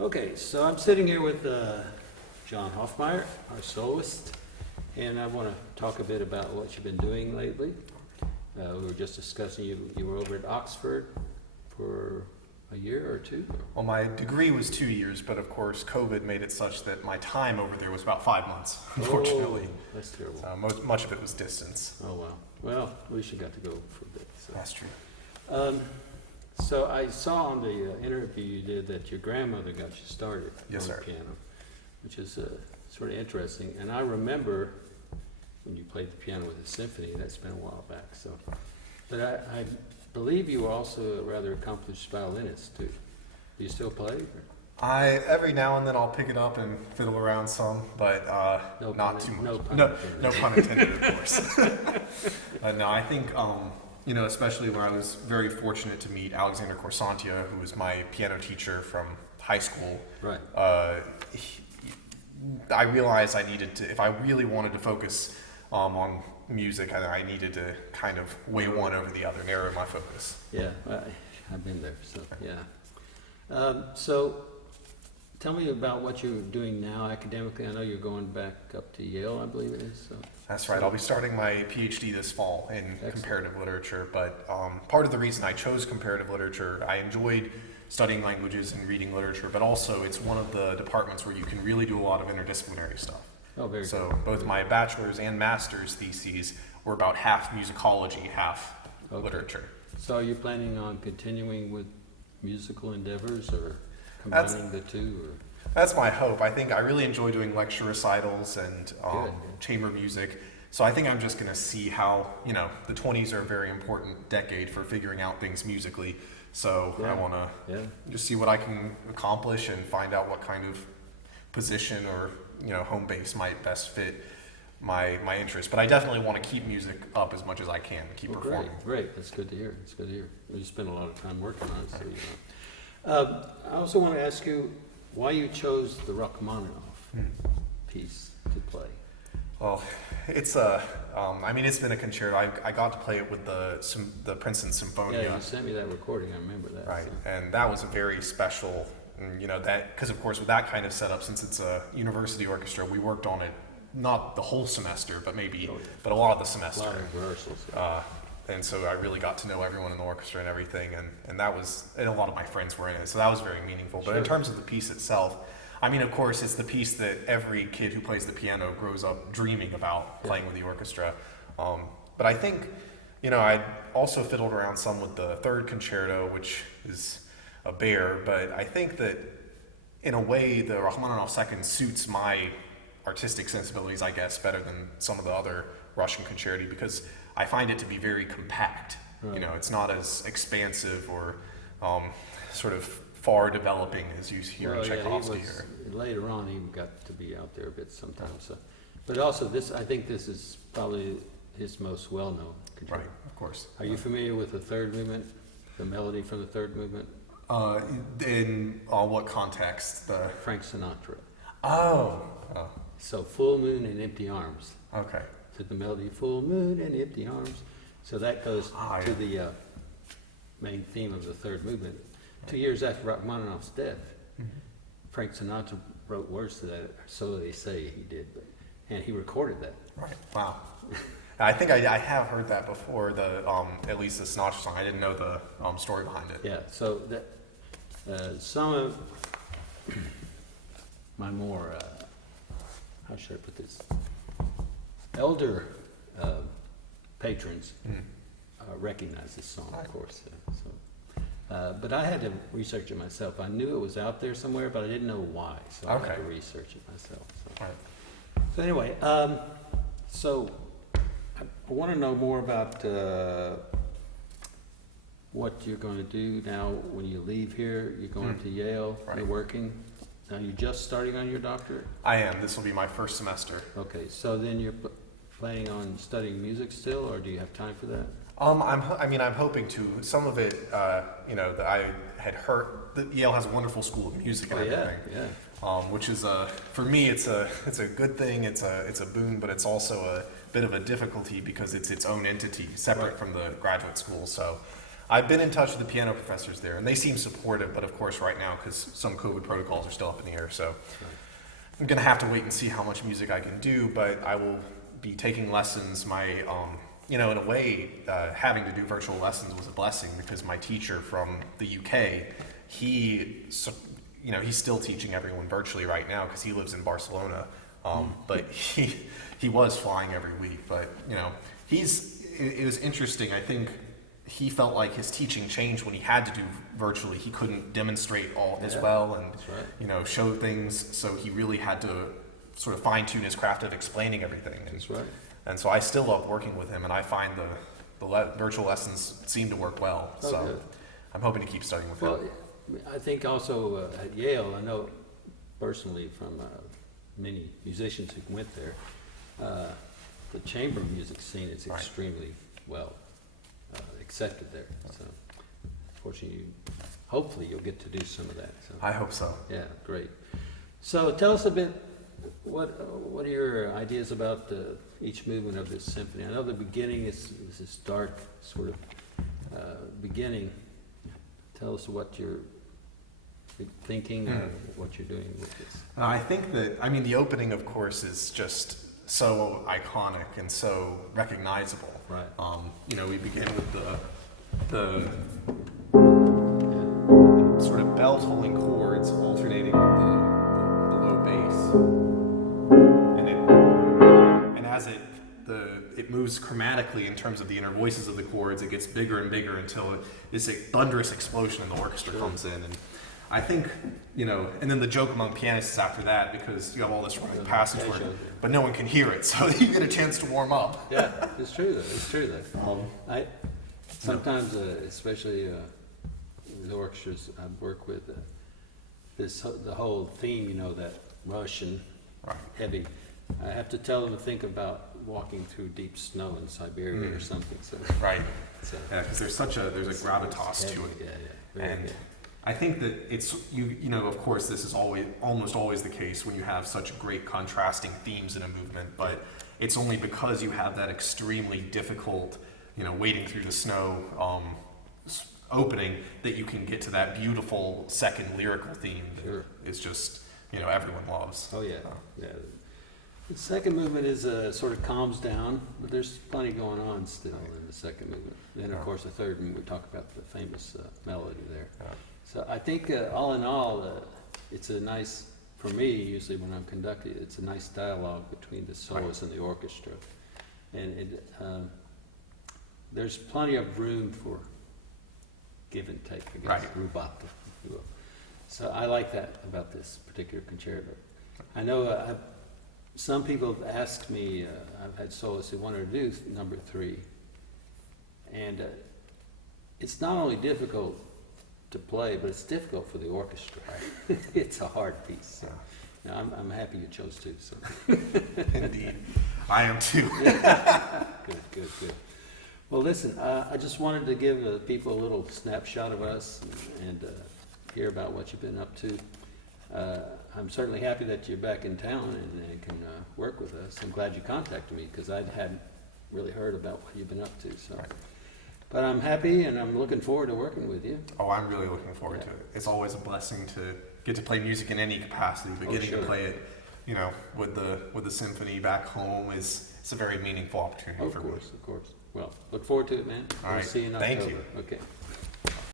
Okay, so I'm sitting here with John Hoffmeyer, our soloist, and I want to talk a bit about what you've been doing lately. We were just discussing you were over at Oxford for a year or two. Well, my degree was 2 years, but of course COVID made it such that my time over there was about 5 months, unfortunately. Oh, that's terrible. So much of it was distance. Oh, wow. Well, at least you got to go for a bit. So. That's true. So I saw on the interview you did that your grandmother got you started Yes, on sir. the piano, which is sort of interesting. And I remember when you played the piano with the symphony. That's been a while back. So, but I believe you were also a rather accomplished violinist too. Do you still play? Every now and then I'll pick it up and fiddle around some, but not too much. No pun intended, of course. No, I think especially when I was very fortunate to meet Alexander Corsantia, who was my piano teacher from high school. Right. I realized I needed to, if I really wanted to focus on music, I needed to kind of weigh one over the other, narrow my focus. Yeah, I've been there. So yeah. So tell me about what you're doing now academically. I know you're going back up to Yale, I believe it is. So. That's right. I'll be starting my PhD this fall in Excellent. comparative literature, but part of the reason I chose comparative literature, I enjoyed studying languages and reading literature, but also it's one of the departments where you can really do a lot of interdisciplinary stuff. Oh, very So good. both my bachelor's and master's theses were about half musicology, half Okay. literature. So are you planning on continuing with musical endeavors or combining the two? Or? That's my hope. I think I really enjoy doing lecture recitals and Good. chamber music. So I think I'm just going to see how, the 20s are a very important decade for figuring out things musically. So Yeah. I want to Yeah. just see what I can accomplish and find out what kind of position or, home base might best fit my interest. But I definitely want to keep music up as much as I can, keep Well, performing. great. That's good to hear. It's good to hear. You spend a lot of time working on it, so you know. I also want to ask you why you chose the Rachmaninoff piece to play. Well, it's it's been a concerto. I got to play it with the Princeton Symphonia. Yeah, you sent me that recording. I remember that. Right, So. and that was a very special, because of course with that kind of setup, since it's a university orchestra, we worked on it not the whole semester, but but a lot of the A semester. lot of rehearsals. And so I really got to know everyone in the orchestra and everything, and a lot of my friends were in it, so that was very meaningful. But in Sure. terms of the piece itself, of course, it's the piece that every kid who plays the piano grows up dreaming about playing with the orchestra. But I think, I also fiddled around some with the third concerto, which is a bear, but I think that in a way the Rachmaninoff second suits my artistic sensibilities, I guess, better than some of the other Russian concerti because I find it to be very compact. Right. It's not as expansive or sort of far developing as you hear in Tchaikovsky here. Later on, he got to be out there a bit sometimes. So. But also, I think this is probably his most well-known concerto. Right, of course. Are you familiar with the third movement, the melody from the third movement? In what context? Frank Sinatra. Oh. So Full Moon and Empty Arms. Okay. So the melody, Full Moon and Empty Arms. So that goes to the main theme of the third movement. 2 years after Rachmaninoff's death, Frank Sinatra wrote words to that, so they say he did, and he recorded that. Right. Wow. I think I have heard that before. At least the Sinatra song. I didn't know the story behind it. Yeah. So that some of my more how should I put this? Elder patrons recognize this song, of course. But I had to research it myself. I knew it was out there somewhere, but I didn't know why, so I had to research it myself. So, Right. so anyway, so I want to know more about what you're going to do now when you leave here. You're going to Yale. Right. You're working. Now you're just starting on your doctorate? I am. This will be my first semester. Okay, so then you're planning on studying music still, or do you have time for that? I'm hoping to. Some of it, that I had heard that Yale has a wonderful school of music and everything. Yeah. Which is for me, it's a good thing. It's a boon, but it's also a bit of a difficulty because it's its own entity, separate from the graduate school. So, I've been in touch with the piano professors there, and they seem supportive, but of course right now, because some COVID protocols are still up in the air, so I'm going to have to wait and see how much music I can do, but I will be taking lessons. In a way, having to do virtual lessons was a blessing, because my teacher from the UK, he's still teaching everyone virtually right now because he lives in Barcelona, but he was flying every week. But it was interesting. I think he felt like his teaching changed when he had to do virtually. He couldn't demonstrate all as well and show things, so he really had to sort of fine-tune his craft of explaining everything. That's right. And so I still love working with him, and I find the virtual lessons seem to work well. So good. I'm hoping to keep studying with Well, him. I think also at Yale, I know personally from many musicians who went there, the chamber music scene is extremely well accepted there. So, fortunately, hopefully you'll get to do some of that. So. I hope so. Yeah, great. So tell us a bit, what are your ideas about each movement of this symphony? I know the beginning is this dark sort of beginning. Tell us what you're thinking or what you're doing with this. I think that, the opening, of course, is just so iconic and so recognizable. Right. We begin with the sort of bell-tolling chords alternating with the low bass, and as it moves chromatically in terms of the inner voices of the chords, it gets bigger and bigger until this thunderous explosion in the orchestra comes in. And I think, and then the joke among pianists is after that, because you have all this running passage work, but no one can hear it, so you get a chance to warm up. Yeah, it's true though. I sometimes, especially the orchestras I work with, the whole theme, that rush and heavy. I have to tell them to think about walking through deep snow in Siberia or something. So. Right. So. Yeah, because there's a gravitas to it. Yeah. And I think that it's of course this is almost always the case when you have such great contrasting themes in a movement, but it's only because you have that extremely difficult, wading through the snow opening that you can get to that beautiful second lyrical theme that is just everyone loves. Oh yeah. The second movement is sort of calms down, but there's plenty going on still in the second movement. Then of course the third, and we talk about the famous melody there. So I think all in all, it's a nice, for me usually when I'm conducting, it's a nice dialogue between the soloist and the orchestra. And there's plenty of room for give and take, I guess, rubato, if you will. So I like that about this particular concerto. I know some people have asked me, I've had soloists who wanted to do number 3, and it's not only difficult to play, but it's difficult for the orchestra. It's a hard piece. So. I'm happy you chose to. So. Indeed. I am too. Good. Well, listen, I just wanted to give people a little snapshot of us and hear about what you've been up to. I'm certainly happy that you're back in town and can work with us. I'm glad you contacted me because I hadn't really heard about what you've been up to. So. But I'm happy and I'm looking forward to working with you. Oh, I'm really looking forward to it. It's always a blessing to get to play music in any capacity, but getting to play it, with the symphony back home it's a very meaningful opportunity for me. Of course. Well, look forward to it, man. All right. See you in October. Thank you. Okay.